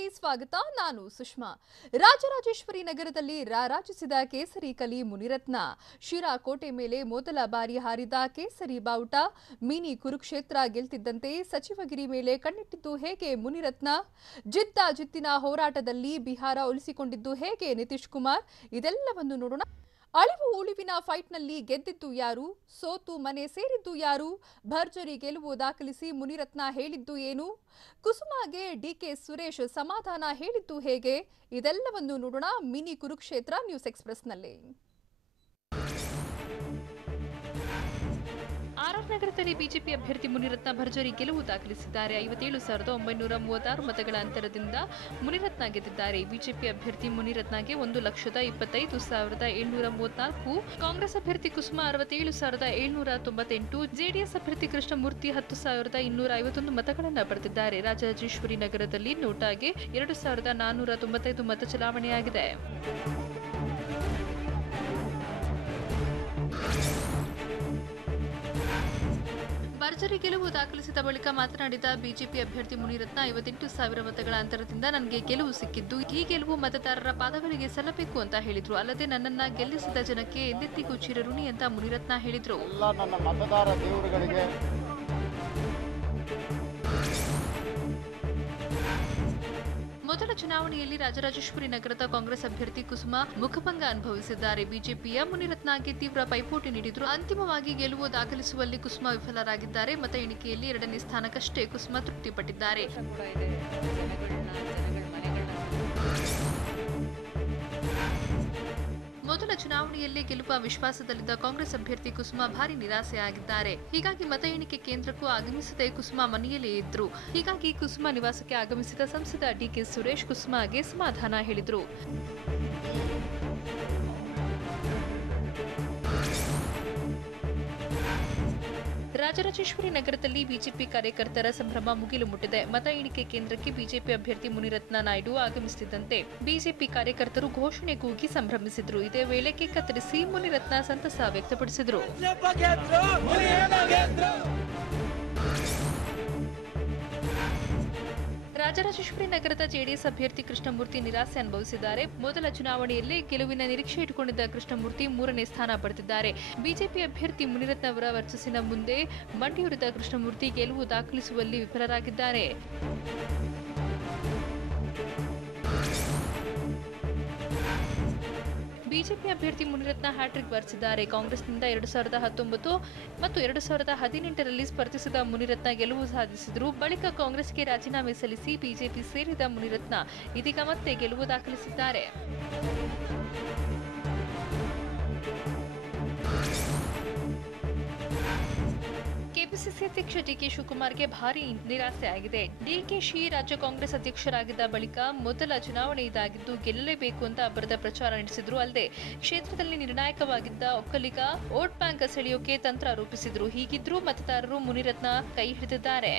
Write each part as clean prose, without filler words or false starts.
ನ್ಯೂಸ್ಗೆ ಸ್ವಾಗತ. ನಾನು ಸುಷ್ಮಾ. ರಾಜರಾಜೇಶ್ವರಿ ನಗರದಲ್ಲಿ ರಾರಾಜಿಸಿದ ಕೇಸರಿ ಕಲಿ ಮುನಿರತ್ನ. ಶಿರಾ ಕೋಟೆ ಮೇಲೆ ಮೊದಲ ಬಾರಿ ಹಾರಿದ ಕೇಸರಿ ಬಾವುಟ. ಮಿನಿ ಕುರುಕ್ಷೇತ್ರ ಗೆಲ್ತಿದ್ದಂತೆ ಸಚಿವಗಿರಿ ಮೇಲೆ ಕಣ್ಣಿಟ್ಟಿದ್ದು ಹೇಗೆ ಮುನಿರತ್ನ? ಜಿದ್ದಿನ ಹೋರಾಟದಲ್ಲಿ ಬಿಹಾರ ಉಳಿಸಿಕೊಂಡಿದ್ದು ಹೇಗೆ ನಿತೀಶ್ ಕುಮಾರ್? ಇದೆಲ್ಲವನ್ನು ನೋಡೋಣ. ಅಳಿವು ಉಳಿವಿನ ಫೈಟ್ನಲ್ಲಿ ಗೆದ್ದಿದ್ದು ಯಾರು? ಸೋತು ಮನೆ ಸೇರಿದ್ದು ಯಾರು? ಭರ್ಜರಿ ಗೆಲುವು ದಾಖಲಿಸಿ ಮುನಿರತ್ನ ಹೇಳಿದ್ದು ಏನು? ಕುಸುಮಾಗೆ ಡಿಕೆ ಸುರೇಶ್ ಸಮಾಧಾನ ಹೇಳಿದ್ದು ಹೇಗೆ? ಇದೆಲ್ಲವನ್ನು ನೋಡೋಣ ಮಿನಿ ಕುರುಕ್ಷೇತ್ರ ನ್ಯೂಸ್ ಎಕ್ಸ್‌ಪ್ರೆಸ್‌ನಲ್ಲಿ. ಆರ್ಆರ್ ನಗರದಲ್ಲಿ ಬಿಜೆಪಿ ಅಭ್ಯರ್ಥಿ ಮುನಿರತ್ನ ಭರ್ಜರಿ ಗೆಲುವು ದಾಖಲಿಸಿದ್ದಾರೆ. 57,936 ಮತಗಳ ಅಂತರದಿಂದ ಮುನಿರತ್ನ ಗೆದ್ದಿದ್ದಾರೆ. ಬಿಜೆಪಿ ಅಭ್ಯರ್ಥಿ ಮುನಿರತ್ನಗೆ 1,25,734, ಕಾಂಗ್ರೆಸ್ ಅಭ್ಯರ್ಥಿ ಕುಸುಮಾ 67,798, ಜೆಡಿಎಸ್ ಅಭ್ಯರ್ಥಿ ಕೃಷ್ಣಮೂರ್ತಿ 10,251 ಮತಗಳನ್ನು ಪಡೆದಿದ್ದಾರೆ. ರಾಜರಾಜೇಶ್ವರಿ ನಗರದಲ್ಲಿ ನೋಟಾಗೆ 2,495 ಮತ ಚಲಾವಣೆಯಾಗಿದೆ. ಭರ್ಜರಿ ಗೆಲುವು ದಾಖಲಿಸಿದ ಬಳಿಕ ಮಾತನಾಡಿದ ಬಿಜೆಪಿ ಅಭ್ಯರ್ಥಿ ಮುನಿರತ್ನ, 58,000 ಮತಗಳ ಅಂತರದಿಂದ ನನಗೆ ಗೆಲುವು ಸಿಕ್ಕಿದ್ದು. ಈ ಗೆಲುವು ಮತದಾರರ ಪಾದಗಳಿಗೆ ಸಲ್ಲಬೇಕು ಅಂತ ಹೇಳಿದ್ರು. ಅಲ್ಲದೆ ನನ್ನನ್ನ ಗೆಲ್ಲಿಸಿದ ಜನಕ್ಕೆ ಎಂದೆಂದಿಗೂ ಚಿರಋಣಿ ಅಂತ ಮುನಿರತ್ನ ಹೇಳಿದ್ರು. ನನ್ನ ಮತದಾರ ದೇವರುಗಳಿಗೆ ಮೊದಲ ಚುನಾವಣೆಯಲ್ಲಿ ರಾಜರಾಜೇಶ್ವರಿ ನಗರದ ಕಾಂಗ್ರೆಸ್ ಅಭ್ಯರ್ಥಿ ಕುಸುಮಾ ಮುಖಭಂಗ ಅನುಭವಿಸಿದ್ದಾರೆ. ಬಿಜೆಪಿಯ ಮುನಿರತ್ನಗೆ ತೀವ್ರ ಪೈಪೋಟಿ ನೀಡಿದ್ರು. ಅಂತಿಮವಾಗಿ ಗೆಲುವು ದಾಖಲಿಸುವಲ್ಲಿ ಕುಸುಮಾ ವಿಫಲರಾಗಿದ್ದಾರೆ. ಮತ ಎಣಿಕೆಯಲ್ಲಿ 2ನೇ ಸ್ಥಾನಕ್ಕಷ್ಟೇ ಕುಸುಮಾ ತೃಪ್ತಿಪಟ್ಟಿದ್ದಾರೆ. ಮೊದಲ ಚುನಾವಣೆಯಲ್ಲಿ ಗೆಲುವ ವಿಶ್ವಾಸದಲ್ಲಿದ್ದ ಕಾಂಗ್ರೆಸ್ ಅಭ್ಯರ್ಥಿ ಕುಸುಮಾ ಭಾರಿ ನಿರಾಸೆಯಾಗಿದ್ದಾರೆ. ಹೀಗಾಗಿ ಮತ ಎಣಿಕೆ ಕೇಂದ್ರಕ್ಕೂ ಆಗಮಿಸದೆ ಕುಸುಮಾ ಮನೆಯಲ್ಲೇ ಇದ್ರು. ಹೀಗಾಗಿ ಕುಸುಮಾ ನಿವಾಸಕ್ಕೆ ಆಗಮಿಸಿದ ಸಂಸದ ಡಿಕೆ ಸುರೇಶ್ ಕುಸುಮಾಗೆ ಸಮಾಧಾನ ಹೇಳಿದ್ರು. ರಾಜರಾಜೇಶ್ವರಿ ನಗರದಲ್ಲಿ ಬಿಜೆಪಿ ಕಾರ್ಯಕರ್ತರ ಸಂಭ್ರಮ ಮುಗಿಲು ಮುಟ್ಟಿದೆ. ಮತ ಎಣಿಕೆ ಕೇಂದ್ರಕ್ಕೆ ಬಿಜೆಪಿ ಅಭ್ಯರ್ಥಿ ಮುನಿರತ್ನ ನಾಯ್ಡು ಆಗಮಿಸುತ್ತಿದ್ದಂತೆ ಬಿಜೆಪಿ ಕಾರ್ಯಕರ್ತರು ಘೋಷಣೆ ಕೂಗಿ ಸಂಭ್ರಮಿಸಿದ್ರು. ಇದೇ ವೇಳೆ ಕೇಕ್ ಕತ್ತರಿಸಿ ಮುನಿರತ್ನ ಸಂತಸ ವ್ಯಕ್ತಪಡಿಸಿದರು. ರಾಜರಾಜೇಶ್ವರಿ ನಗರದ ಜೆಡಿಎಸ್ ಅಭ್ಯರ್ಥಿ ಕೃಷ್ಣಮೂರ್ತಿ ನಿರಾಸೆ ಅನುಭವಿಸಿದ್ದಾರೆ. ಮೊದಲ ಚುನಾವಣೆಯಲ್ಲಿ ಗೆಲುವಿನ ನಿರೀಕ್ಷೆ ಇಟ್ಟುಕೊಂಡಿದ್ದ ಕೃಷ್ಣಮೂರ್ತಿ 3ನೇ ಸ್ಥಾನ ಪಡೆದಿದ್ದಾರೆ. ಬಿಜೆಪಿ ಅಭ್ಯರ್ಥಿ ಮುನಿರತ್ನ ಅವರ ವರ್ಚಸ್ಸಿನ ಮುಂದೆ ಮಂಡಿಯೂರಿದ ಕೃಷ್ಣಮೂರ್ತಿ ಗೆಲುವು ದಾಖಲಿಸುವಲ್ಲಿ ವಿಫಲರಾಗಿದ್ದಾರೆ. ಬಿಜೆಪಿ ಅಭ್ಯರ್ಥಿ ಮುನಿರತ್ನ ಹ್ಯಾಟ್ರಿಕ್ ಬಾರಿಸಿದ್ದಾರೆ. ಕಾಂಗ್ರೆಸ್ನಿಂದ 2019 ಮತ್ತು 2018ರಲ್ಲಿ ಸ್ಪರ್ಧಿಸಿದ ಮುನಿರತ್ನ ಗೆಲುವು ಸಾಧಿಸಿದರು. ಬಳಿಕ ಕಾಂಗ್ರೆಸ್ಗೆ ರಾಜೀನಾಮೆ ಸಲ್ಲಿಸಿ ಬಿಜೆಪಿ ಸೇರಿದ ಮುನಿರತ್ನ ಇದೀಗ ಮತ್ತೆ ಗೆಲುವು ದಾಖಲಿಸಿದ್ದಾರೆ. ಕೆಪಿಸಿಸಿ ಅಧ್ಯಕ್ಷ ಡಿಕೆ ಶಿವಕುಮಾರ್ಗೆ ಭಾರಿ ನಿರಾಸೆ ಆಗಿದೆ. ಡಿಕೆಶಿ ರಾಜ್ಯ ಕಾಂಗ್ರೆಸ್ ಅಧ್ಯಕ್ಷರಾಗಿದ್ದ ಬಳಿಕ ಮೊದಲ ಚುನಾವಣೆ ಇದಾಗಿದ್ದು ಗೆಲ್ಲಲೇಬೇಕು ಅಂತ ಅಬ್ಬರದ ಪ್ರಚಾರ ನಡೆಸಿದ್ರು. ಅಲ್ಲದೆ ಕ್ಷೇತ್ರದಲ್ಲಿ ನಿರ್ಣಾಯಕವಾಗಿದ್ದ ಒಕ್ಕಲಿಗ ವೋಟ್ ಬ್ಯಾಂಕ್ ಸೆಳೆಯೋಕೆ ತಂತ್ರ ರೂಪಿಸಿದ್ರು. ಹೀಗಿದ್ರೂ ಮತದಾರರು ಮುನಿರತ್ನ ಕೈ ಹಿಡಿದಿದ್ದಾರೆ.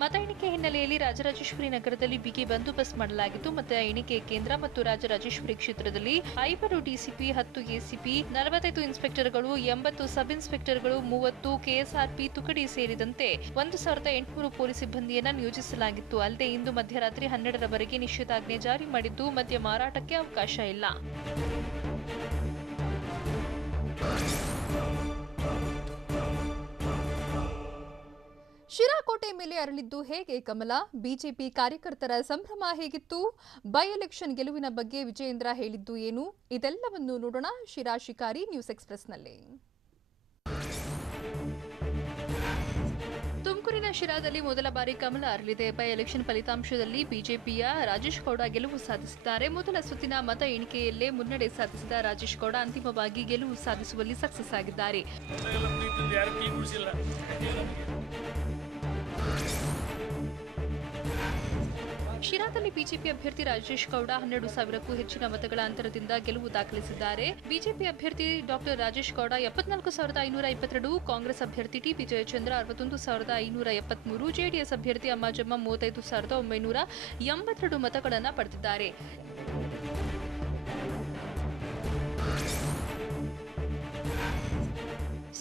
ಮತ ಎಣಿಕೆ ಹಿನ್ನೆಲೆಯಲ್ಲಿ ರಾಜರಾಜೇಶ್ವರಿ ನಗರದಲ್ಲಿ ಬಿಗಿ ಬಂದೋಬಸ್ತ್ ಮಾಡಲಾಗಿತ್ತು. ಮತ ಎಣಿಕೆ ಕೇಂದ್ರ ಮತ್ತು ರಾಜರಾಜೇಶ್ವರಿ ಕ್ಷೇತ್ರದಲ್ಲಿ 5 ಡಿಸಿಪಿ, 10 ಎಸಿಪಿ, 45 ಇನ್ಸ್ಪೆಕ್ಟರ್ಗಳು, 80 ಸಬ್ ಇನ್ಸ್ಪೆಕ್ಟರ್ಗಳು, 30 ಕೆಎಸ್ಆರ್ಪಿ ತುಕಡಿ ಸೇರಿದಂತೆ 1,800 ಪೊಲೀಸ್ ಸಿಬ್ಬಂದಿಯನ್ನ ನಿಯೋಜಿಸಲಾಗಿತ್ತು. ಅಲ್ಲದೆ ಇಂದು ಮಧ್ಯರಾತ್ರಿ 12ರವರೆಗೆ ನಿಷೇಧಾಜ್ಞೆ ಜಾರಿ ಮಾಡಿದ್ದು ಮದ್ಯ ಮಾರಾಟಕ್ಕೆ ಅವಕಾಶ ಇಲ್ಲ. ಶಿರಾ ಕೋಟೆ ಮೇಲೆ ಅರಳಿದ್ದು ಹೇಗೆ ಕಮಲ? ಬಿಜೆಪಿ ಕಾರ್ಯಕರ್ತರ ಸಂಭ್ರಮ ಹೇಗಿತ್ತು? ಬೈ ಎಲೆಕ್ಷನ್ ಗೆಲುವಿನ ಬಗ್ಗೆ ವಿಜಯೇಂದ್ರ ಹೇಳಿದ್ದು ಏನು? ಇದೆಲ್ಲವನ್ನು ನೋಡೋಣ ಶಿರಾ ಶಿಕಾರಿ ನ್ಯೂಸ್ ಎಕ್ಸ್‌ಪ್ರೆಸ್‌ನಲ್ಲಿ. ತುಮಕೂರಿನ ಶಿರಾದಲ್ಲಿ ಮೊದಲ ಬಾರಿ ಕಮಲ ಅರಳಿದೆ. ಬೈ ಎಲೆಕ್ಷನ್ ಫಲಿತಾಂಶದಲ್ಲಿ ಬಿಜೆಪಿಯ ರಾಜೇಶ್ ಗೌಡ ಗೆಲುವು ಸಾಧಿಸಿದ್ದಾರೆ. ಮೊದಲ ಸುತ್ತಿನ ಮತ ಎಣಿಕೆಯಲ್ಲೇ ಮುನ್ನಡೆ ಸಾಧಿಸಿದ ರಾಜೇಶ್ ಗೌಡ ಅಂತಿಮವಾಗಿ ಗೆಲುವು ಸಾಧಿಸುವಲ್ಲಿ ಸಕ್ಸಸ್ ಆಗಿದ್ದಾರೆ. ಶಿರಾದಲ್ಲಿ ಬಿಜೆಪಿ ಅಭ್ಯರ್ಥಿ ರಾಜೇಶ್ ಗೌಡ 12,000ಕ್ಕೂ ಹೆಚ್ಚಿನ ಮತಗಳ ಅಂತರದಿಂದ ಗೆಲುವು ದಾಖಲಿಸಿದ್ದಾರೆ. ಬಿಜೆಪಿ ಅಭ್ಯರ್ಥಿ ಡಾಕ್ಟರ್ ರಾಜೇಶ್ ಗೌಡ 74,522, ಕಾಂಗ್ರೆಸ್ ಅಭ್ಯರ್ಥಿ ಟಿ ವಿಜಯಚಂದ್ರ 61,573, ಜೆಡಿಎಸ್ ಅಭ್ಯರ್ಥಿ ಅಮ್ಮಾಜಮ್ಮ 35,982 ಮತಗಳನ್ನು ಪಡೆದಿದ್ದಾರೆ.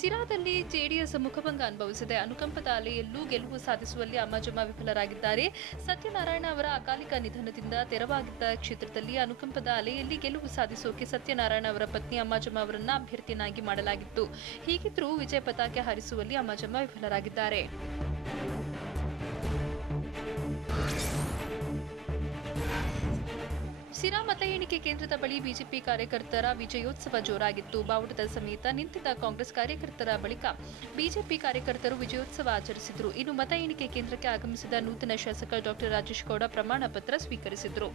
ಸಿರಾದಲ್ಲಿ ಜೆಡಿಎಸ್ ಮುಖಭಂಗ ಅನುಭವಿಸಿದೆ. ಅನುಕಂಪದ ಅಲೆಯಲ್ಲೂ ಗೆಲುವು ಸಾಧಿಸುವಲ್ಲಿ ಅಮ್ಮಾಜಮ್ಮ ವಿಫಲರಾಗಿದ್ದಾರೆ. ಸತ್ಯನಾರಾಯಣ ಅವರ ಅಕಾಲಿಕ ನಿಧನದಿಂದ ತೆರವಾಗಿದ್ದ ಕ್ಷೇತ್ರದಲ್ಲಿ ಅನುಕಂಪದ ಅಲೆಯಲ್ಲಿ ಗೆಲುವು ಸಾಧಿಸೋಕೆ ಸತ್ಯನಾರಾಯಣ ಅವರ ಪತ್ನಿ ಅಮ್ಮಾಜಮ್ಮ ಅವರನ್ನ ಅಭ್ಯರ್ಥಿಯನ್ನಾಗಿ ಮಾಡಲಾಗಿತ್ತು. ಹೀಗಿದ್ರೂ ವಿಜಯ ಪತಾಕೆ ಹಾರಿಸುವಲ್ಲಿ ಅಮ್ಮಾಜಮ್ಮ ವಿಫಲರಾಗಿದ್ದಾರೆ. ಸಿರಾ ಮತ ಎಣಿಕೆ ಕೇಂದ್ರದ ಬಳಿ ಬಿಜೆಪಿ ಕಾರ್ಯಕರ್ತರ ವಿಜಯೋತ್ಸವ ಜೋರಾಗಿತ್ತು. ಬಾವುಟದ ಸಮೇತ ನಿಂತಿದ್ದ ಕಾಂಗ್ರೆಸ್ ಕಾರ್ಯಕರ್ತರ ಬಳಿಕ ಬಿಜೆಪಿ ಕಾರ್ಯಕರ್ತರು ವಿಜಯೋತ್ಸವ ಆಚರಿಸಿದರು. ಇನ್ನು ಮತ ಎಣಿಕೆ ಕೇಂದ್ರಕ್ಕೆ ಆಗಮಿಸಿದ ನೂತನ ಶಾಸಕ ಡಾಕ್ಟರ್ ರಾಜೇಶ್ ಗೌಡ ಪ್ರಮಾಣ ಪತ್ರ ಸ್ವೀಕರಿಸಿದರು.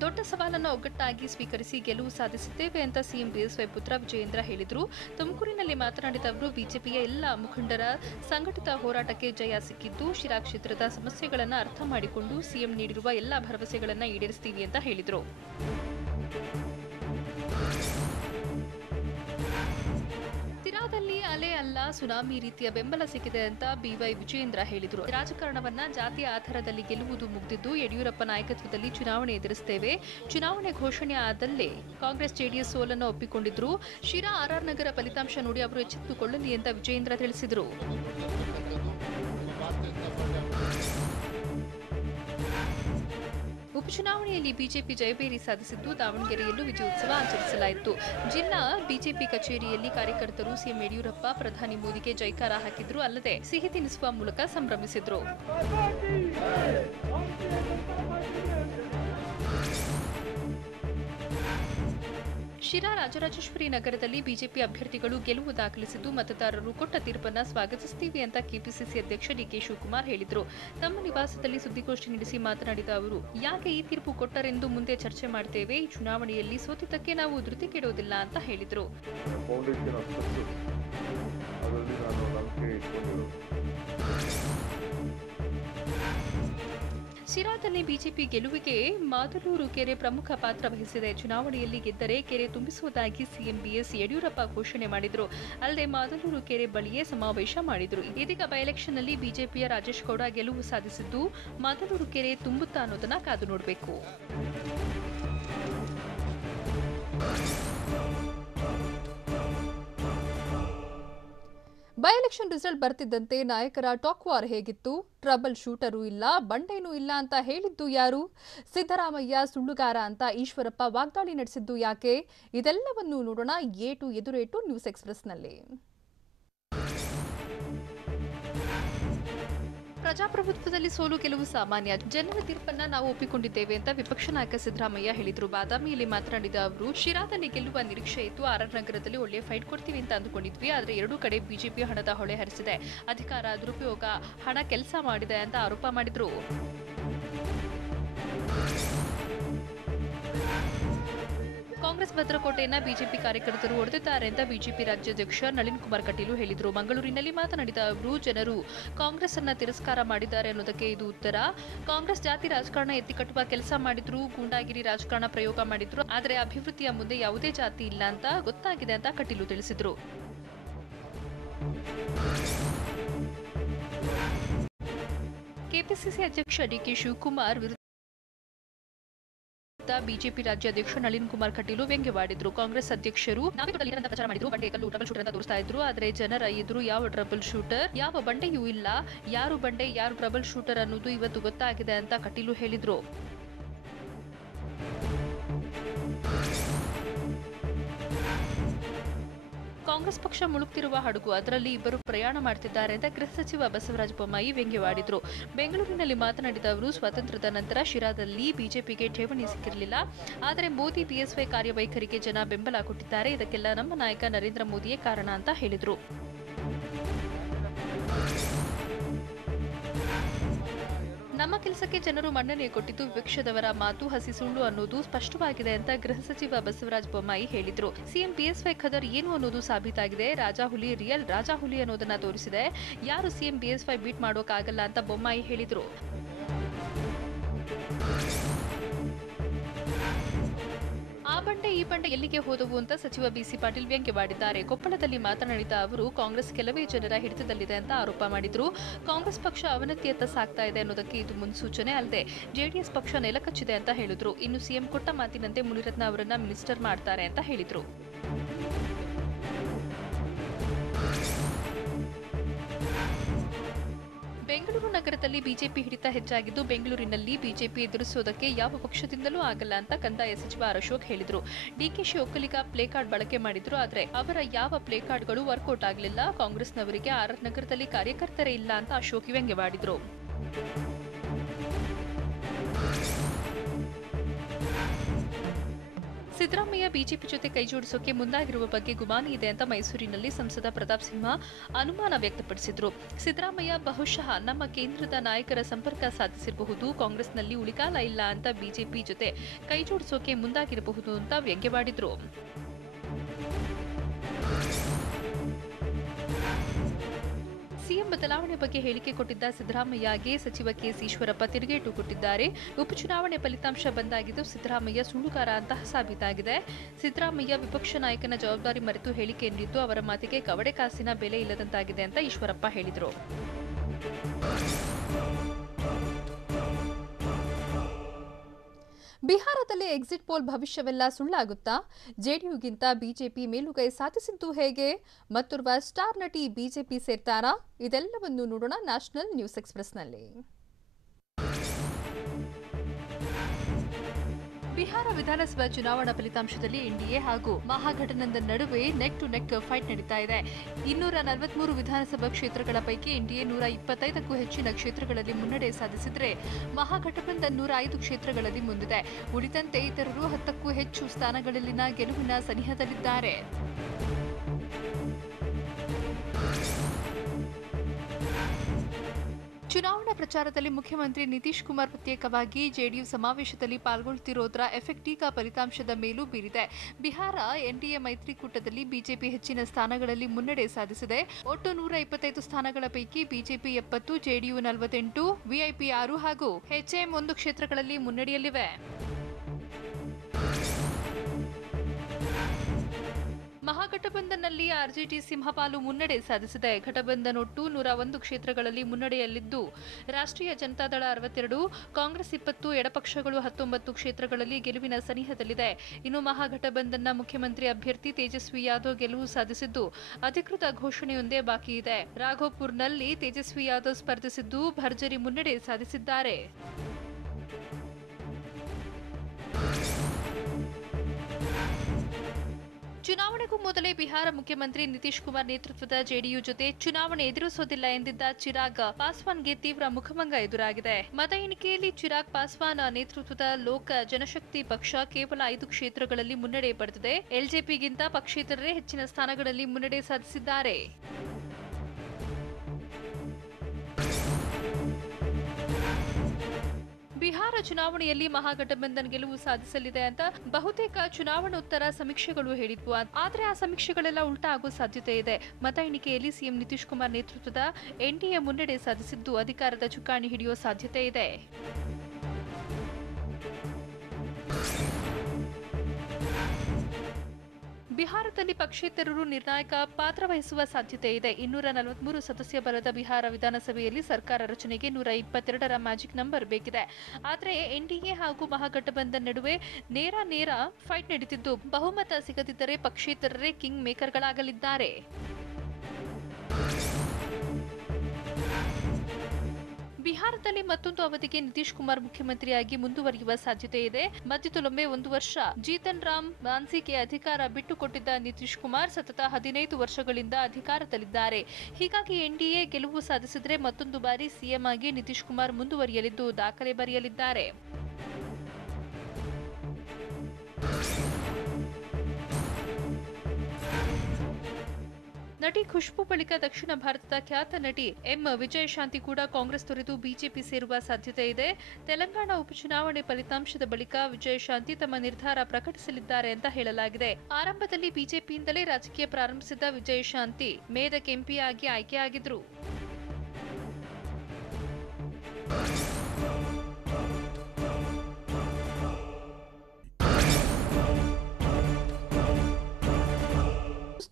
ದೊಡ್ಡ ಸವಾಲನ್ನು ಒಗ್ಗಟ್ಟಾಗಿ ಸ್ವೀಕರಿಸಿ ಗೆಲುವು ಸಾಧಿಸಿದ್ದೇವೆ ಅಂತ ಸಿಎಂ ಬಿಎಸ್ವೈ ಪುತ್ರ ವಿಜಯೇಂದ್ರ ಹೇಳಿದರು. ತುಮಕೂರಿನಲ್ಲಿ ಮಾತನಾಡಿದ ಅವರು ಬಿಜೆಪಿಯ ಎಲ್ಲ ಮುಖಂಡರ ಸಂಘಟಿತ ಹೋರಾಟಕ್ಕೆ ಜಯ ಸಿಕ್ಕಿದ್ದು, ಶಿರಾ ಕ್ಷೇತ್ರದ ಸಮಸ್ಯೆಗಳನ್ನು ಅರ್ಥ ಮಾಡಿಕೊಂಡು ಸಿಎಂ ನೀಡಿರುವ ಎಲ್ಲ ಭರವಸೆಗಳನ್ನು ಈಡೇರಿಸ್ತೀವಿ ಅಂತ ಹೇಳಿದರು. ಸಿರಾದಲ್ಲಿ ಅಲೆ ಅಲ್ಲ ಸುನಾಮಿ ರೀತಿಯ ಬೆಂಬಲ ಸಿಕ್ಕಿದೆ ಅಂತ ಬಿವೈ ವಿಜಯೇಂದ್ರ ಹೇಳಿದರು. ರಾಜಕಾರಣವನ್ನ ಜಾತಿಯ ಆಧಾರದಲ್ಲಿ ಗೆಲ್ಲುವುದು ಮುಗ್ದಿದ್ದು, ಯಡಿಯೂರಪ್ಪ ನಾಯಕತ್ವದಲ್ಲಿ ಚುನಾವಣೆ ಎದುರಿಸುತ್ತೇವೆ. ಚುನಾವಣೆ ಘೋಷಣೆ ಆದಲ್ಲೇ ಕಾಂಗ್ರೆಸ್ ಜೆಡಿಎಸ್ ಸೋಲನ್ನು ಒಪ್ಪಿಕೊಂಡಿದ್ರು. ಶಿರಾ ಆರ್ಆರ್ ನಗರ ಫಲಿತಾಂಶ ನೋಡಿ ಅವರು ಎಚ್ಚೆತ್ತುಕೊಳ್ಳಲಿ ಅಂತ ವಿಜಯೇಂದ್ರ ತಿಳಿಸಿದರು. ಉಪಚುನಾವಣೆಯಲ್ಲಿ ಬಿಜೆಪಿ ಜಯಭೇರಿ ಸಾಧಿಸಿದ್ದು, ದಾವಣಗೆರೆಯಲ್ಲೂ ವಿಜಯೋತ್ಸವ ಆಚರಿಸಲಾಯಿತು. ಜಿಲ್ಲಾ ಬಿಜೆಪಿ ಕಚೇರಿಯಲ್ಲಿ ಕಾರ್ಯಕರ್ತರು ಸಿಎಂ ಯಡಿಯೂರಪ್ಪ, ಪ್ರಧಾನಿ ಮೋದಿಗೆ ಜೈಕಾರ ಹಾಕಿದ್ರು. ಅಲ್ಲದೆ ಸಿಹಿ ತಿನ್ನಿಸುವ ಮೂಲಕ ಸಂಭ್ರಮಿಸಿದ್ರು. ಶಿರಾ ರಾಜರಾಜೇಶ್ವರಿ ನಗರದಲ್ಲಿ ಬಿಜೆಪಿ ಅಭ್ಯರ್ಥಿಗಳು ಗೆಲುವು ದಾಖಲಿಸಿದ್ದು, ಮತದಾರರು ಕೊಟ್ಟ ತೀರ್ಪನ್ನು ಸ್ವಾಗತಿಸುತ್ತೀವಿ ಅಂತ ಕೆಪಿಸಿಸಿ ಅಧ್ಯಕ್ಷ ಡಿಕೆ ಶಿವಕುಮಾರ್ ಹೇಳಿದರು. ತಮ್ಮ ನಿವಾಸದಲ್ಲಿ ಸುದ್ದಿಗೋಷ್ಠಿ ನಡೆಸಿ ಮಾತನಾಡಿದ ಅವರು, ಯಾಕೆ ಈ ತೀರ್ಪು ಕೊಟ್ಟರೆಂದು ಮುಂದೆ ಚರ್ಚೆ ಮಾಡ್ತೇವೆ. ಈ ಚುನಾವಣೆಯಲ್ಲಿ ಸೋತಿದ್ದಕ್ಕೆ ನಾವು ಧೃತಿ ಕೆಡೋದಿಲ್ಲ ಅಂತ ಹೇಳಿದರು. ಶಿರಾದಲ್ಲಿ ಬಿಜೆಪಿ ಗೆಲುವಿಗೆ ಮಾದಲೂರು ಕೆರೆ ಪ್ರಮುಖ ಪಾತ್ರ ವಹಿಸಿದೆ. ಚುನಾವಣೆಯಲ್ಲಿ ಗೆದ್ದರೆ ಕೆರೆ ತುಂಬಿಸುವುದಾಗಿ ಸಿಎಂ ಬಿಎಸ್ ಯಡಿಯೂರಪ್ಪ ಘೋಷಣೆ ಮಾಡಿದ್ರು. ಅಲ್ಲದೆ ಮಾದಲೂರು ಕೆರೆ ಬಳಿಯೇ ಸಮಾವೇಶ ಮಾಡಿದ್ರು. ಇದೀಗ ಬೈ ಎಲೆಕ್ಷನ್ನಲ್ಲಿ ಬಿಜೆಪಿಯ ರಾಜೇಶ್ ಗೌಡ ಗೆಲುವು ಸಾಧಿಸಿದ್ದು, ಮಾದಲೂರು ಕೆರೆ ತುಂಬುತ್ತಾ ಅನ್ನೋದನ್ನ ಕಾದು ನೋಡಬೇಕು. ಬೈ ಎಲೆಕ್ಷನ್ ರಿಸಲ್ಟ್ ಬರ್ತಿದ್ದಂತೆ ನಾಯಕರ ಟಾಕ್ ವಾರ್ ಹೇಗಿತ್ತು? ಟ್ರಬಲ್ ಶೂಟರೂ ಇಲ್ಲ, ಬಂಡೇನೂ ಇಲ್ಲ ಅಂತ ಹೇಳಿದ್ದು ಯಾರು? ಸಿದ್ದರಾಮಯ್ಯ ಸುಳ್ಳುಗಾರ ಅಂತ ಈಶ್ವರಪ್ಪ ವಾಗ್ದಾಳಿ ನಡೆಸಿದ್ದು ಯಾಕೆ? ಇದೆಲ್ಲವನ್ನೂ ನೋಡೋಣ ಎ ಟು ಎದುರೇಟು ನ್ಯೂಸ್ ಎಕ್ಸ್‌ಪ್ರೆಸ್‌ನಲ್ಲಿ. ಪ್ರಜಾಪ್ರಭುತ್ವದಲ್ಲಿ ಸೋಲು ಗೆಲುವು ಸಾಮಾನ್ಯ. ಜನರ ತೀರ್ಪನ್ನ ನಾವು ಒಪ್ಪಿಕೊಂಡಿದ್ದೇವೆ ಅಂತ ವಿಪಕ್ಷ ನಾಯಕ ಸಿದ್ದರಾಮಯ್ಯ ಹೇಳಿದ್ರು. ಬಾದಾಮಿಯಲ್ಲಿ ಮಾತನಾಡಿದ ಅವರು, ಶಿರಾದಲ್ಲಿ ಗೆಲ್ಲುವ ನಿರೀಕ್ಷೆ ಇತ್ತು. ಆರ್ಆರ್ ನಗರದಲ್ಲಿ ಒಳ್ಳೆಯ ಫೈಟ್ ಕೊಡ್ತೀವಿ ಅಂತ ಅಂದುಕೊಂಡಿದ್ವಿ. ಆದರೆ ಎರಡೂ ಕಡೆ ಬಿಜೆಪಿ ಹಣದ ಹೊಳೆ ಹರಿಸಿದೆ. ಅಧಿಕಾರ ದುರುಪಯೋಗ, ಹಣ ಕೆಲಸ ಮಾಡಿದೆ ಅಂತ ಆರೋಪ ಮಾಡಿದ್ರು. ಕಾಂಗ್ರೆಸ್ ಭದ್ರಕೋಟೆಯನ್ನ ಬಿಜೆಪಿ ಕಾರ್ಯಕರ್ತರು ಹೊಡೆದಿದ್ದಾರೆ ಅಂತ ಬಿಜೆಪಿ ರಾಜ್ಯಾಧ್ಯಕ್ಷ ನಳಿನ್ ಕುಮಾರ್ ಕಟೀಲು ಹೇಳಿದರು. ಮಂಗಳೂರಿನಲ್ಲಿ ಮಾತನಾಡಿದ ಅವರು, ಜನರು ಕಾಂಗ್ರೆಸ್ ಅನ್ನ ತಿರಸ್ಕಾರ ಮಾಡಿದ್ದಾರೆ ಅನ್ನೋದಕ್ಕೆ ಇದು ಉತ್ತರ. ಕಾಂಗ್ರೆಸ್ ಜಾತಿ ರಾಜಕಾರಣ ಎತ್ತಿಕಟ್ಟುವ ಕೆಲಸ ಮಾಡಿದ್ರು, ಗೂಂಡಾಗಿರಿ ರಾಜಕಾರಣ ಪ್ರಯೋಗ ಮಾಡಿದ್ರು. ಆದರೆ ಅಭಿವೃದ್ಧಿಯ ಮುಂದೆ ಯಾವುದೇ ಜಾತಿ ಇಲ್ಲ ಅಂತ ಗೊತ್ತಾಗಿದೆ ಅಂತ ಕಟೀಲು ತಿಳಿಸಿದರು. ಕೆಪಿಸಿಸಿ ಅಧ್ಯಕ್ಷ ಡಿಕೆ ಶಿವಕುಮಾರ್ ವಿರುದ್ಧ ಬಿಜೆಪಿ ರಾಜ್ಯಾಧ್ಯಕ್ಷ ನಳಿನ್ ಕುಮಾರ್ ಕಟೀಲು ವ್ಯಂಗ್ಯವಾಡಿದ್ರು. ಕಾಂಗ್ರೆಸ್ ಅಧ್ಯಕ್ಷರು ಪ್ರಚಾರ ಮಾಡಿದ್ರು, ಬಂಡೆ ಕಲ್ಲು ಟ್ರಬಲ್ ಶೂಟರ್ ಅಂತ ತೋರಿಸ್ತಾ ಇದ್ರು. ಆದರೆ ಜನರ ಎದುರು ಯಾವ ಟ್ರಬಲ್ ಶೂಟರ್, ಯಾವ ಬಂಡೆಯೂ ಇಲ್ಲ. ಯಾರು ಬಂಡೆ, ಯಾರು ಟ್ರಬಲ್ ಶೂಟರ್ ಅನ್ನೋದು ಇವತ್ತು ಗೊತ್ತಾಗಿದೆ ಅಂತ ಕಟೀಲು ಹೇಳಿದ್ರು. ಕಾಂಗ್ರೆಸ್ ಪಕ್ಷ ಮುಳುಗ್ತಿರುವ ಹಡಗು, ಅದರಲ್ಲಿ ಇಬ್ಬರು ಪ್ರಯಾಣ ಮಾಡ್ತಿದ್ದಾರೆ ಅಂತ ಗೃಹ ಸಚಿವ ಬಸವರಾಜ ಬೊಮ್ಮಾಯಿ ವ್ಯಂಗ್ಯವಾಡಿದ್ರು. ಬೆಂಗಳೂರಿನಲ್ಲಿ ಮಾತನಾಡಿದ ಅವರು, ಸ್ವಾತಂತ್ರ್ಯದ ನಂತರ ಶಿರಾದಲ್ಲಿ ಬಿಜೆಪಿಗೆ ಠೇವಣಿ ಸಿಕ್ಕಿರಲಿಲ್ಲ. ಆದರೆ ಮೋದಿ ಬಿಎಸ್ವೈ ಕಾರ್ಯವೈಖರಿಗೆ ಜನ ಬೆಂಬಲ ಕೊಟ್ಟಿದ್ದಾರೆ. ಇದಕ್ಕೆಲ್ಲ ನಮ್ಮ ನಾಯಕ ನರೇಂದ್ರ ಮೋದಿಯೇ ಕಾರಣ ಅಂತ ಹೇಳಿದರು. ನಮ್ಮ ಕೆಲಸಕ್ಕೆ ಜನರು ಮನ್ನಣೆ ಕೊಟ್ಟಿದ್ದು ವಿಪಕ್ಷದವರ ಮಾತು ಹಸಿ ಸುಳ್ಳು ಅನ್ನೋದು ಸ್ಪಷ್ಟವಾಗಿದೆ ಅಂತ ಗೃಹ ಸಚಿವ ಬಸವರಾಜ ಬೊಮ್ಮಾಯಿ ಹೇಳಿದ್ರು. ಸಿಎಂ ಬಿಎಸ್ವೈ ಖದರ್ ಏನು ಅನ್ನೋದು ಸಾಬೀತಾಗಿದೆ. ರಾಜಾಹುಲಿ ರಿಯಲ್ ರಾಜಾಹುಲಿ ಅನ್ನೋದನ್ನ ತೋರಿಸಿದೆ. ಯಾರು ಸಿಎಂ ಬಿಎಸ್ವೈ ಬೀಟ್ ಮಾಡೋಕ್ಕಾಗಲ್ಲ ಅಂತ ಬೊಮ್ಮಾಯಿ ಹೇಳಿದ್ರು. ಆ ಬಂಡೆ ಈ ಬಂಡೆ ಎಲ್ಲಿಗೆ ಹೋದವು ಅಂತ ಸಚಿವ ಬಿಸಿ ಪಾಟೀಲ್ ವ್ಯಂಗ್ಯವಾಡಿದ್ದಾರೆ. ಕೊಪ್ಪಳದಲ್ಲಿ ಮಾತನಾಡಿದ ಅವರು ಕಾಂಗ್ರೆಸ್ ಕೆಲವೇ ಜನರ ಹಿಡಿತದಲ್ಲಿದೆ ಅಂತ ಆರೋಪ ಮಾಡಿದ್ರು. ಕಾಂಗ್ರೆಸ್ ಪಕ್ಷ ಅವನತಿಯತ್ತ ಸಾಗ್ತಾ ಇದೆ ಅನ್ನೋದಕ್ಕೆ ಇದು ಮುನ್ಸೂಚನೆ ಅಲ್ಲದೆ ಜೆಡಿಎಸ್ ಪಕ್ಷ ನೆಲಕಚ್ಚಿದೆ ಅಂತ ಹೇಳಿದ್ರು. ಇನ್ನು ಸಿಎಂ ಕೊಟ್ಟ ಮಾತಿನಂತೆ ಮುನಿರತ್ನ ಅವರನ್ನ ಮಿನಿಸ್ಟರ್ ಮಾಡ್ತಾರೆ ಅಂತ ಹೇಳಿದ್ರು. ಬೆಂಗಳೂರು ನಗರದಲ್ಲಿ ಬಿಜೆಪಿ ಹಿಡಿತ ಹೆಚ್ಚಾಗಿದ್ದು ಬೆಂಗಳೂರಿನಲ್ಲಿ ಬಿಜೆಪಿ ಎದುರಿಸುವುದಕ್ಕೆ ಯಾವ ಪಕ್ಷದಿಂದಲೂ ಆಗಲ್ಲ ಅಂತ ಕಂದಾಯ ಸಚಿವ ಆರ್ ಅಶೋಕ್ ಹೇಳಿದರು. ಡಿಕೆಶಿ ಒಕ್ಕಲಿಗ ಪ್ಲೇ ಕಾರ್ಡ್ ಬಳಕೆ ಮಾಡಿದ್ರು, ಆದರೆ ಅವರ ಯಾವ ಪ್ಲೇ ಕಾರ್ಡ್ಗಳು ವರ್ಕೌಟ್ ಆಗಲಿಲ್ಲ. ಕಾಂಗ್ರೆಸ್ನವರಿಗೆ ಆರ್ ನಗರದಲ್ಲಿ ಕಾರ್ಯಕರ್ತರೇ ಇಲ್ಲ ಅಂತ ಅಶೋಕ್ ವ್ಯಂಗ್ಯವಾಡಿದ್ರು. ಸಿದ್ದರಾಮಯ್ಯ ಬಿಜೆಪಿ ಜೊತೆ ಕೈಜೋಡಿಸೋಕೆ ಮುಂದಾಗಿರುವ ಬಗ್ಗೆ ಗುಮಾನಿ ಇದೆ ಅಂತ ಮೈಸೂರಿನಲ್ಲಿ ಸಂಸದ ಪ್ರತಾಪ್ ಸಿಂಹ ಅನುಮಾನ ವ್ಯಕ್ತಪಡಿಸಿದ್ರು. ಸಿದ್ದರಾಮಯ್ಯ ಬಹುಶಃ ನಮ್ಮ ಕೇಂದ್ರದ ನಾಯಕರ ಸಂಪರ್ಕ ಸಾಧಿಸಿರಬಹುದು, ಕಾಂಗ್ರೆಸ್ನಲ್ಲಿ ಉಳಿಗಾಲ ಇಲ್ಲ ಅಂತ ಬಿಜೆಪಿ ಜೊತೆ ಕೈಜೋಡಿಸೋಕೆ ಮುಂದಾಗಿರಬಹುದು ಅಂತ ವ್ಯಂಗ್ಯವಾಡಿದ್ರು. ಸಿಎಂ ಬದಲಾವಣೆ ಬಗ್ಗೆ ಹೇಳಿಕೆ ಕೊಟ್ಟಿದ್ದ ಸಿದ್ದರಾಮಯ್ಯಗೆ ಸಚಿವ ಕೆಎಸ್ ಈಶ್ವರಪ್ಪ ತಿರುಗೇಟು ಕೊಟ್ಟಿದ್ದಾರೆ. ಉಪಚುನಾವಣೆ ಫಲಿತಾಂಶ ಬಂದಾಗಿದ್ದು ಸಿದ್ದರಾಮಯ್ಯ ಸುಳ್ಳುಗಾರ ಅಂತ ಸಾಬೀತಾಗಿದೆ. ಸಿದ್ದರಾಮಯ್ಯ ವಿಪಕ್ಷ ನಾಯಕನ ಜವಾಬ್ದಾರಿ ಮರೆತು ಹೇಳಿಕೆ ನೀಡಿದ್ದು ಅವರ ಮಾತಿಗೆ ಕವಡೆ ಕಾಸಿನ ಬೆಲೆ ಇಲ್ಲದಂತಾಗಿದೆ ಅಂತ ಈಶ್ವರಪ್ಪ ಹೇಳಿದರು. ಬಿಹಾರದಲ್ಲಿ ಎಕ್ಸಿಟ್ ಪೋಲ್ ಭವಿಷ್ಯವೆಲ್ಲ ಸುಳ್ಳಾಗುತ್ತಾ? ಜೆಡಿಯುಗಿಂತ ಬಿಜೆಪಿ ಮೇಲುಗೈ ಸಾಧಿಸಿದ್ದು ಹೇಗೆ? ಮತ್ತೋರ್ವ ಸ್ಟಾರ್ ನಟಿ ಬಿಜೆಪಿ ಸೇರ್ತಾರಾ? ಇದೆಲ್ಲವನ್ನು ನೋಡೋಣ ನ್ಯಾಷನಲ್ ನ್ಯೂಸ್ ಎಕ್ಸ್‌ಪ್ರೆಸ್‌ನಲ್ಲಿ. ಬಿಹಾರ ವಿಧಾನಸಭಾ ಚುನಾವಣಾ ಫಲಿತಾಂಶದಲ್ಲಿ ಎನ್ಡಿಎ ಹಾಗೂ ಮಹಾಗಠಬಂಧನ್ ನಡುವೆ ನೆಕ್ ಟು ನೆಕ್ ಫೈಟ್ ನಡೀತಾ ಇದೆ. 243 ವಿಧಾನಸಭಾ ಕ್ಷೇತ್ರಗಳ ಪೈಕಿ ಎನ್ಡಿಎ 125ಕ್ಕೂ ಹೆಚ್ಚಿನ ಕ್ಷೇತ್ರಗಳಲ್ಲಿ ಮುನ್ನಡೆ ಸಾಧಿಸಿದರೆ ಮಹಾಗಠಬಂಧನ್ 105 ಕ್ಷೇತ್ರಗಳಲ್ಲಿ ಮುಂದಿದೆ. ಉಳಿದಂತೆ ಇತರರು 10ಕ್ಕೂ ಹೆಚ್ಚು ಸ್ಥಾನಗಳಲ್ಲಿನ ಗೆಲುವಿನ ಸನಿಹದಲ್ಲಿದ್ದಾರೆ. ಚುನಾವಣಾ ಪ್ರಚಾರದಲ್ಲಿ ಮುಖ್ಯಮಂತ್ರಿ ನಿತೀಶ್ ಕುಮಾರ್ ಪ್ರತ್ಯೇಕವಾಗಿ ಜೆಡಿಯು ಸಮಾವೇಶದಲ್ಲಿ ಪಾಲ್ಗೊಳ್ಳುತ್ತಿರೋದರ ಎಫೆಕ್ಟ್ ಈಗ ಫಲಿತಾಂಶದ ಮೇಲೂ ಬೀರಿದೆ. ಬಿಹಾರ ಎನ್ಡಿಎ ಮೈತ್ರಿಕೂಟದಲ್ಲಿ ಬಿಜೆಪಿ ಹೆಚ್ಚಿನ ಸ್ಥಾನಗಳಲ್ಲಿ ಮುನ್ನಡೆ ಸಾಧಿಸಿದೆ. ಒಟ್ಟು 125 ಸ್ಥಾನಗಳ ಪೈಕಿ ಬಿಜೆಪಿ 70, ಜೆಡಿಯು 48, ವಿಐಪಿ 6 ಹಾಗೂ ಎಚ್ಎಂ 1 ಕ್ಷೇತ್ರಗಳಲ್ಲಿ ಮುನ್ನಡೆಯಲ್ಲಿವೆ. ಮಹಾಗಠಬಂಧನ್ನಲ್ಲಿ ಆರ್ಜೆಡಿ ಸಿಂಹಪಾಲು ಮುನ್ನಡೆ ಸಾಧಿಸಿದೆ. ಘಟಬಂಧನ್ ಒಟ್ಟು 101 ಕ್ಷೇತ್ರಗಳಲ್ಲಿ ಮುನ್ನಡೆಯಲ್ಲಿದ್ದು ರಾಷ್ಟ್ರೀಯ ಜನತಾದಳ 62, ಕಾಂಗ್ರೆಸ್ 20, ಎಡಪಕ್ಷಗಳು 19 ಕ್ಷೇತ್ರಗಳಲ್ಲಿ ಗೆಲುವಿನ ಸನಿಹದಲ್ಲಿದೆ. ಇನ್ನು ಮಹಾಗಠಬಂಧನ್ನ ಮುಖ್ಯಮಂತ್ರಿ ಅಭ್ಯರ್ಥಿ ತೇಜಸ್ವಿ ಯಾದವ್ ಗೆಲುವು ಸಾಧಿಸಿದ್ದು ಅಧಿಕೃತ ಘೋಷಣೆಯೊಂದೇ ಬಾಕಿ ಇದೆ. ರಾಘೋಪುರ್ನಲ್ಲಿ ತೇಜಸ್ವಿ ಯಾದವ್ ಸ್ಪರ್ಧಿಸಿದ್ದು ಭರ್ಜರಿ ಮುನ್ನಡೆ ಸಾಧಿಸಿದ್ದಾರೆ. ಚುನಾವಣೆಗೂ ಮೊದಲೇ ಬಿಹಾರ ಮುಖ್ಯಮಂತ್ರಿ ನಿತೀಶ್ ಕುಮಾರ್ ನೇತೃತ್ವದ ಜೆಡಿಯು ಜೊತೆ ಚುನಾವಣೆ ಎದುರಿಸೋದಿಲ್ಲ ಎಂದಿದ್ದ ಚಿರಾಗ್ ಪಾಸ್ವಾನ್ಗೆ ತೀವ್ರ ಮುಖಭಂಗ ಎದುರಾಗಿದೆ. ಮತ ಎಣಿಕೆಯಲ್ಲಿ ಚಿರಾಗ್ ಪಾಸ್ವಾನ್ ನೇತೃತ್ವದ ಲೋಕ ಜನಶಕ್ತಿ ಪಕ್ಷ ಕೇವಲ 5 ಕ್ಷೇತ್ರಗಳಲ್ಲಿ ಮುನ್ನಡೆ ಪಡೆದಿದೆ. ಎಲ್ಜೆಪಿಗಿಂತ ಪಕ್ಷೇತರರೇ ಹೆಚ್ಚಿನ ಸ್ಥಾನಗಳಲ್ಲಿ ಮುನ್ನಡೆ ಸಾಧಿಸಿದ್ದಾರೆ. ಬಿಹಾರ ಚುನಾವಣೆಯಲ್ಲಿ ಮಹಾಗಠಬಂಧನ್ ಗೆಲುವು ಸಾಧಿಸಲಿದೆ ಅಂತ ಬಹುತೇಕ ಚುನಾವಣೋತ್ತರ ಸಮೀಕ್ಷೆಗಳು ಹೇಳಿದ್ವು. ಆದರೆ ಆ ಸಮೀಕ್ಷೆಗಳೆಲ್ಲ ಉಲ್ಟಾ ಆಗೋ ಸಾಧ್ಯತೆ ಇದೆ. ಮತ ಎಣಿಕೆಯಲ್ಲಿ ಸಿಎಂ ನಿತೀಶ್ ಕುಮಾರ್ ನೇತೃತ್ವದ ಎನ್ಡಿಎ ಮುನ್ನಡೆ ಸಾಧಿಸಿದ್ದು ಅಧಿಕಾರದ ಚುಕ್ಕಾಣಿ ಹಿಡಿಯುವ ಸಾಧ್ಯತೆ ಇದೆ. ಬಿಹಾರದಲ್ಲಿ ಪಕ್ಷೇತರರು ನಿರ್ಣಾಯಕ ಪಾತ್ರ ವಹಿಸುವ ಸಾಧ್ಯತೆ ಇದೆ. 243 ಸದಸ್ಯ ಬಲದ ಬಿಹಾರ ವಿಧಾನಸಭೆಯಲ್ಲಿ ಸರ್ಕಾರ ರಚನೆಗೆ 122ರ ಮ್ಯಾಜಿಕ್ ನಂಬರ್ ಬೇಕಿದೆ. ಆದರೆ ಎನ್ಡಿಎ ಹಾಗೂ ಮಹಾಗಠಬಂಧನ್ ನಡುವೆ ನೇರ ಫೈಟ್ ನಡೀತಿದ್ದು ಬಹುಮತ ಸಿಗದಿದ್ದರೆ ಪಕ್ಷೇತರರೇ ಕಿಂಗ್ ಮೇಕರ್ಗಳಾಗಲಿದ್ದಾರೆ. ಬಿಹಾರದಲ್ಲಿ ಮತ್ತೊಂದು ಅವಧಿಗೆ ನಿತೀಶ್ ಕುಮಾರ್ ಮುಖ್ಯಮಂತ್ರಿಯಾಗಿ ಮುಂದುವರಿಯುವ ಸಾಧ್ಯತೆ ಇದೆ. ಮಧ್ಯದಲ್ಲೊಮ್ಮೆ 1 ವರ್ಷ ಜೀತನ್ ರಾಮ್ ಮಾಂಝಿಗೆ ಅಧಿಕಾರ ಬಿಟ್ಟುಕೊಟ್ಟಿದ್ದ ನಿತೀಶ್ ಕುಮಾರ್ ಸತತ 15 ವರ್ಷಗಳಿಂದ ಅಧಿಕಾರದಲ್ಲಿದ್ದಾರೆ. ಹೀಗಾಗಿ ಎನ್ಡಿಎ ಗೆಲುವು ಸಾಧಿಸಿದರೆ ಮತ್ತೊಂದು ಬಾರಿ ಸಿಎಂ ಆಗಿ ನಿತೀಶ್ ಕುಮಾರ್ ಮುಂದುವರಿಯಲಿದ್ದು ದಾಖಲೆ ಬರೆಯಲಿದ್ದಾರೆ. ನಟಿ ಖುಷ್ಬು ಬಳಿಕ ದಕ್ಷಿಣ ಭಾರತದ ಖ್ಯಾತ ನಟಿ ಎಂ ವಿಜಯಶಾಂತಿ ಕೂಡ ಕಾಂಗ್ರೆಸ್ ತೊರೆದು ಬಿಜೆಪಿ ಸೇರುವ ಸಾಧ್ಯತೆ ಇದೆ. ತೆಲಂಗಾಣ ಉಪಚುನಾವಣೆ ಫಲಿತಾಂಶದ ಬಳಿಕ ವಿಜಯಶಾಂತಿ ತಮ್ಮ ನಿರ್ಧಾರ ಪ್ರಕಟಿಸಲಿದ್ದಾರೆ ಅಂತ ಹೇಳಲಾಗಿದೆ. ಆರಂಭದಲ್ಲಿ ಬಿಜೆಪಿಯಿಂದಲೇ ರಾಜಕೀಯ ಪ್ರಾರಂಭಿಸಿದ ವಿಜಯಶಾಂತಿ ಮೇದಕ್ ಎಂಪಿಯಾಗಿ ಆಯ್ಕೆಯಾಗಿದ್ರು.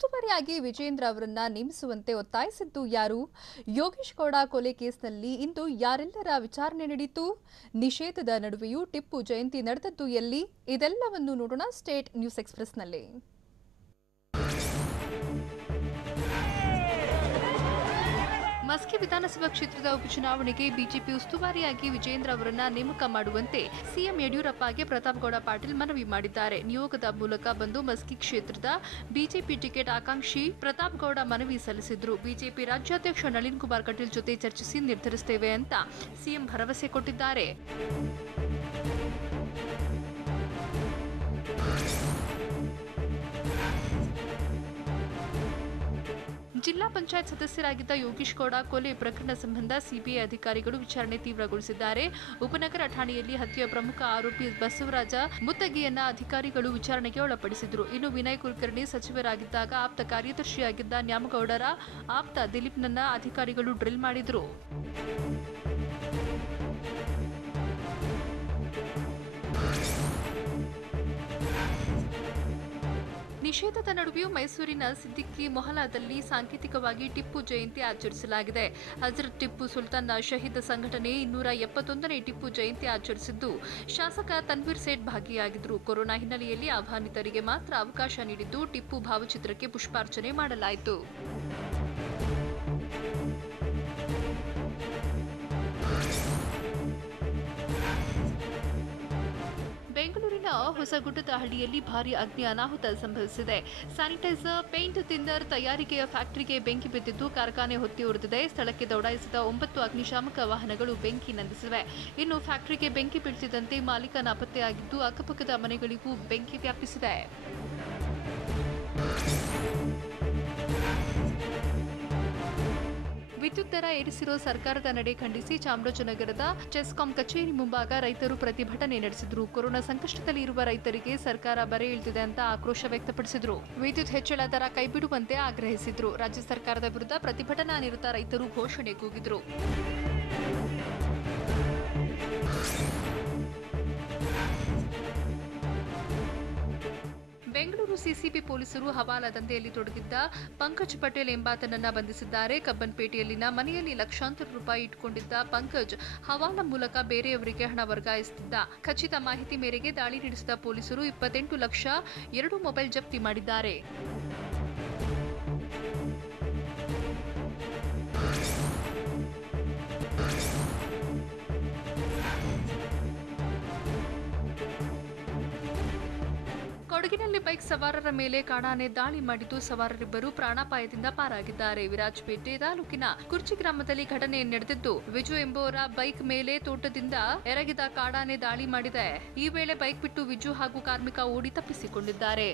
ಉಸ್ತುವಾರಿಯಾಗಿ ವಿಜೇಂದ್ರ ಅವರನ್ನ ನೇಮಿಸುವಂತೆ ಒತ್ತಾಯಿಸಿದ್ದು ಯಾರು? ಯೋಗೇಶ್ ಗೌಡ ಕೊಲೆ ಕೇಸ್ನಲ್ಲಿ ಇಂದು ಯಾರೆಲ್ಲರ ವಿಚಾರಣೆ ನಡೆಯಿತು? ನಿಷೇಧದ ನಡುವೆಯೂ ಟಿಪ್ಪು ಜಯಂತಿ ನಡೆದದ್ದು ಎಲ್ಲಿ? ಇದೆಲ್ಲವನ್ನು ನೋಡೋಣ ಸ್ಟೇಟ್ ನ್ಯೂಸ್ ಎಕ್ಸ್‌ಪ್ರೆಸ್‌ನಲ್ಲಿ. ಮಸ್ಕಿ ವಿಧಾನಸಭಾ ಕ್ಷೇತ್ರದ ಉಪಚುನಾವಣೆಗೆ ಬಿಜೆಪಿ ಉಸ್ತುವಾರಿಯಾಗಿ ವಿಜೇಂದ್ರ ಅವರನ್ನ ನೇಮಕ ಮಾಡುವಂತೆ ಸಿಎಂ ಯಡಿಯೂರಪ್ಪಗೆ ಪ್ರತಾಪ್ಗೌಡ ಪಾಟೀಲ್ ಮನವಿ ಮಾಡಿದ್ದಾರೆ. ನಿಯೋಗದ ಮೂಲಕ ಬಂದು ಮಸ್ಕಿ ಕ್ಷೇತ್ರದ ಬಿಜೆಪಿ ಟಿಕೆಟ್ ಆಕಾಂಕ್ಷಿ ಪ್ರತಾಪ್ಗೌಡ ಮನವಿ ಸಲ್ಲಿಸಿದ್ರು. ಬಿಜೆಪಿ ರಾಜ್ಯಾಧ್ಯಕ್ಷ ನಳಿನ್ ಕುಮಾರ್ ಕಟೀಲ್ ಜೊತೆ ಚರ್ಚಿಸಿ ನಿರ್ಧರಿಸುತ್ತೇವೆ ಅಂತ ಸಿಎಂ ಭರವಸೆ ಕೊಟ್ಟಿದ್ದಾರೆ. ಜಿಲ್ಲಾ ಪಂಚಾಯತ್ ಸದಸ್ಯರಾಗಿದ್ದ ಯೋಗೇಶ್ ಗೌಡ ಕೊಲೆ ಪ್ರಕರಣ ಸಂಬಂಧ ಸಿಬಿಐ ಅಧಿಕಾರಿಗಳು ವಿಚಾರಣೆ ತೀವ್ರಗೊಳಿಸಿದ್ದಾರೆ. ಉಪನಗರ ಠಾಣೆಯಲ್ಲಿ ಹತ್ಯೆಯ ಪ್ರಮುಖ ಆರೋಪಿ ಬಸವರಾಜ ಮುತ್ತಗಿಯನ್ನ ಅಧಿಕಾರಿಗಳು ವಿಚಾರಣೆಗೆ ಒಳಪಡಿಸಿದ್ರು. ಇನ್ನು ವಿನಯ್ ಕುಲಕರ್ಣಿ ಸಚಿವರಾಗಿದ್ದಾಗ ಆಪ್ತ ಕಾರ್ಯದರ್ಶಿಯಾಗಿದ್ದ ನ್ಯಾಮಗೌಡರ ಆಪ್ತ ದಿಲೀಪ್ನನ್ನ ಅಧಿಕಾರಿಗಳು ಡ್ರಿಲ್ ಮಾಡಿದ್ರು. ನಿಷೇಧದ ನಡುವೆಯೂ ಮೈಸೂರಿನ ಸಿದ್ದಿಕ್ಕಿ ಮೊಹಲ್ಲಾದಲ್ಲಿ ಸಾಂಕೇತಿಕವಾಗಿ ಟಿಪ್ಪು ಜಯಂತಿ ಆಚರಿಸಲಾಗಿದೆ. ಹಜರತ್ ಟಿಪ್ಪು ಸುಲ್ತಾನ್ ಶಹೀದ್ ಸಂಘಟನೆ 271ನೇ ಟಿಪ್ಪು ಜಯಂತಿ ಆಚರಿಸಿದ್ದು, ಶಾಸಕ ತನ್ವೀರ್ ಸೇಠ್ ಭಾಗಿಯಾಗಿದ್ದರು. ಕೊರೋನಾ ಹಿನ್ನೆಲೆಯಲ್ಲಿ ಆಹ್ವಾನಿತರಿಗೆ ಮಾತ್ರ ಅವಕಾಶ ನೀಡಿದ್ದು, ಟಿಪ್ಪು ಭಾವಚಿತ್ರಕ್ಕೆ ಪುಷ್ಪಾರ್ಚನೆ ಮಾಡಲಾಯಿತು. ಬೆಂಗಳೂರಿನ ಹೊಸಗುಡ್ಡದಹಳ್ಳಿಯಲ್ಲಿ ಭಾರೀ ಅಗ್ನಿ ಅನಾಹುತ ಸಂಭವಿಸಿದೆ. ಸ್ಯಾನಿಟೈಸರ್, ಪೇಂಟ್ ಥಿನ್ನರ್ ತಯಾರಿಕೆಯ ಫ್ಯಾಕ್ಟರಿಗೆ ಬೆಂಕಿ ಬಿದ್ದಿದ್ದು, ಕಾರ್ಖಾನೆ ಹೊತ್ತಿ ಉರಿದಿದೆ. ಸ್ಥಳಕ್ಕೆ ದೌಡಾಯಿಸಿದ 9 ಅಗ್ನಿಶಾಮಕ ವಾಹನಗಳು ಬೆಂಕಿ ನಂದಿಸಿವೆ. ಇನ್ನು ಫ್ಯಾಕ್ಟರಿಗೆ ಬೆಂಕಿ ಬೀಳ್ತಿದ್ದಂತೆ ಮಾಲೀಕ ನಾಪತ್ತೆಯಾಗಿದ್ದು, ಅಕ್ಕಪಕ್ಕದ ಮನೆಗಳಿಗೂ ಬೆಂಕಿ ವ್ಯಾಪಿಸಿದೆ. ವಿದ್ಯುತ್ ದರ ಏರಿಸಿರೋ ಸರ್ಕಾರದ ನಡೆ ಖಂಡಿಸಿ ಚಾಮರಾಜನಗರದ ಚೆಸ್ಕಾಂ ಕಚೇರಿ ಮುಂಭಾಗ ರೈತರು ಪ್ರತಿಭಟನೆ ನಡೆಸಿದ್ರು. ಕೊರೋನಾ ಸಂಕಷ್ಟದಲ್ಲಿ ಇರುವ ರೈತರಿಗೆ ಸರ್ಕಾರ ಬರೆ ಇಳಿದಿದೆ ಅಂತ ಆಕ್ರೋಶ ವ್ಯಕ್ತಪಡಿಸಿದ್ರು. ವಿದ್ಯುತ್ ಹೆಚ್ಚಳ ದರ ಕೈಬಿಡುವಂತೆ ಆಗ್ರಹಿಸಿದ್ರು. ರಾಜ್ಯ ಸರ್ಕಾರದ ವಿರುದ್ಧ ಪ್ರತಿಭಟನಾ ನಿರತ ರೈತರು ಘೋಷಣೆ ಕೂಗಿದ್ರು. ಬೆಂಗಳೂರು ಸಿಸಿಬಿ ಪೊಲೀಸರು ಹವಾಲಾ ದಂಧೆಯಲ್ಲಿ ತೊಡಗಿದ್ದ ಪಂಕಜ್ ಪಟೇಲ್ ಎಂಬಾತನನ್ನ ಬಂಧಿಸಿದ್ದಾರೆ. ಕಬ್ಬನ್ಪೇಟೆಯಲ್ಲಿನ ಮನೆಯಲ್ಲಿ ಲಕ್ಷಾಂತರ ರೂಪಾಯಿ ಇಟ್ಟುಕೊಂಡಿದ್ದ ಪಂಕಜ್ ಹವಾಲಾ ಮೂಲಕ ಬೇರೆಯವರಿಗೆ ಹಣ ವರ್ಗಾಯಿಸುತ್ತಿದ್ದ. ಖಚಿತ ಮಾಹಿತಿ ಮೇರೆಗೆ ದಾಳಿ ನಡೆಸಿದ ಪೊಲೀಸರು 28 ಲಕ್ಷ 2 ಮೊಬೈಲ್ ಜಪ್ತಿ ಮಾಡಿದ್ದಾರೆ. ಕೊಡಗಿನಲ್ಲಿ ಬೈಕ್ ಸವಾರರ ಮೇಲೆ ಕಾಡಾನೆ ದಾಳಿ ಮಾಡಿದ್ದು, ಸವಾರರಿಬ್ಬರು ಪ್ರಾಣಾಪಾಯದಿಂದ ಪಾರಾಗಿದ್ದಾರೆ. ವಿರಾಜಪೇಟೆ ತಾಲೂಕಿನ ಕುರ್ಚಿ ಗ್ರಾಮದಲ್ಲಿ ಘಟನೆ ನಡೆದಿದ್ದು, ವಿಜು ಎಂಬುವರ ಬೈಕ್ ಮೇಲೆ ತೋಟದಿಂದ ಎರಗಿದ ಕಾಡಾನೆ ದಾಳಿ ಮಾಡಿದೆ. ಈ ವೇಳೆ ಬೈಕ್ ಬಿಟ್ಟು ವಿಜು ಹಾಗೂ ಕಾರ್ಮಿಕ ಓಡಿ ತಪ್ಪಿಸಿಕೊಂಡಿದ್ದಾರೆ.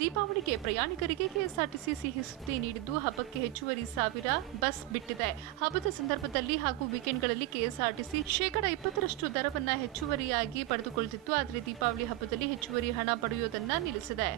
ದೀಪಾವಳಿಗೆ ಪ್ರಯಾಣಿಕರಿಗೆ ಕೆಎಸ್ಆರ್ಟಿಸಿ ಸಿಹಿ ಸುದ್ದಿ ನೀಡಿದ್ದು, ಹಬ್ಬಕ್ಕೆ ಹೆಚ್ಚುವರಿ 1000 ಬಸ್ ಬಿಟ್ಟಿದೆ. ಹಬ್ಬದ ಸಂದರ್ಭದಲ್ಲಿ ಹಾಗೂ ವೀಕೆಂಡ್ಗಳಲ್ಲಿ ಕೆಎಸ್ಆರ್ಟಿಸಿ 20% ದರವನ್ನ ಹೆಚ್ಚುವರಿಯಾಗಿ ಪಡೆದುಕೊಳ್ಳುತ್ತಿತ್ತು. ಆದರೆ ದೀಪಾವಳಿ ಹಬ್ಬದಲ್ಲಿ ಹೆಚ್ಚುವರಿ ಹಣ ಪಡೆಯುವುದನ್ನು ನಿಲ್ಲಿಸಿದೆ.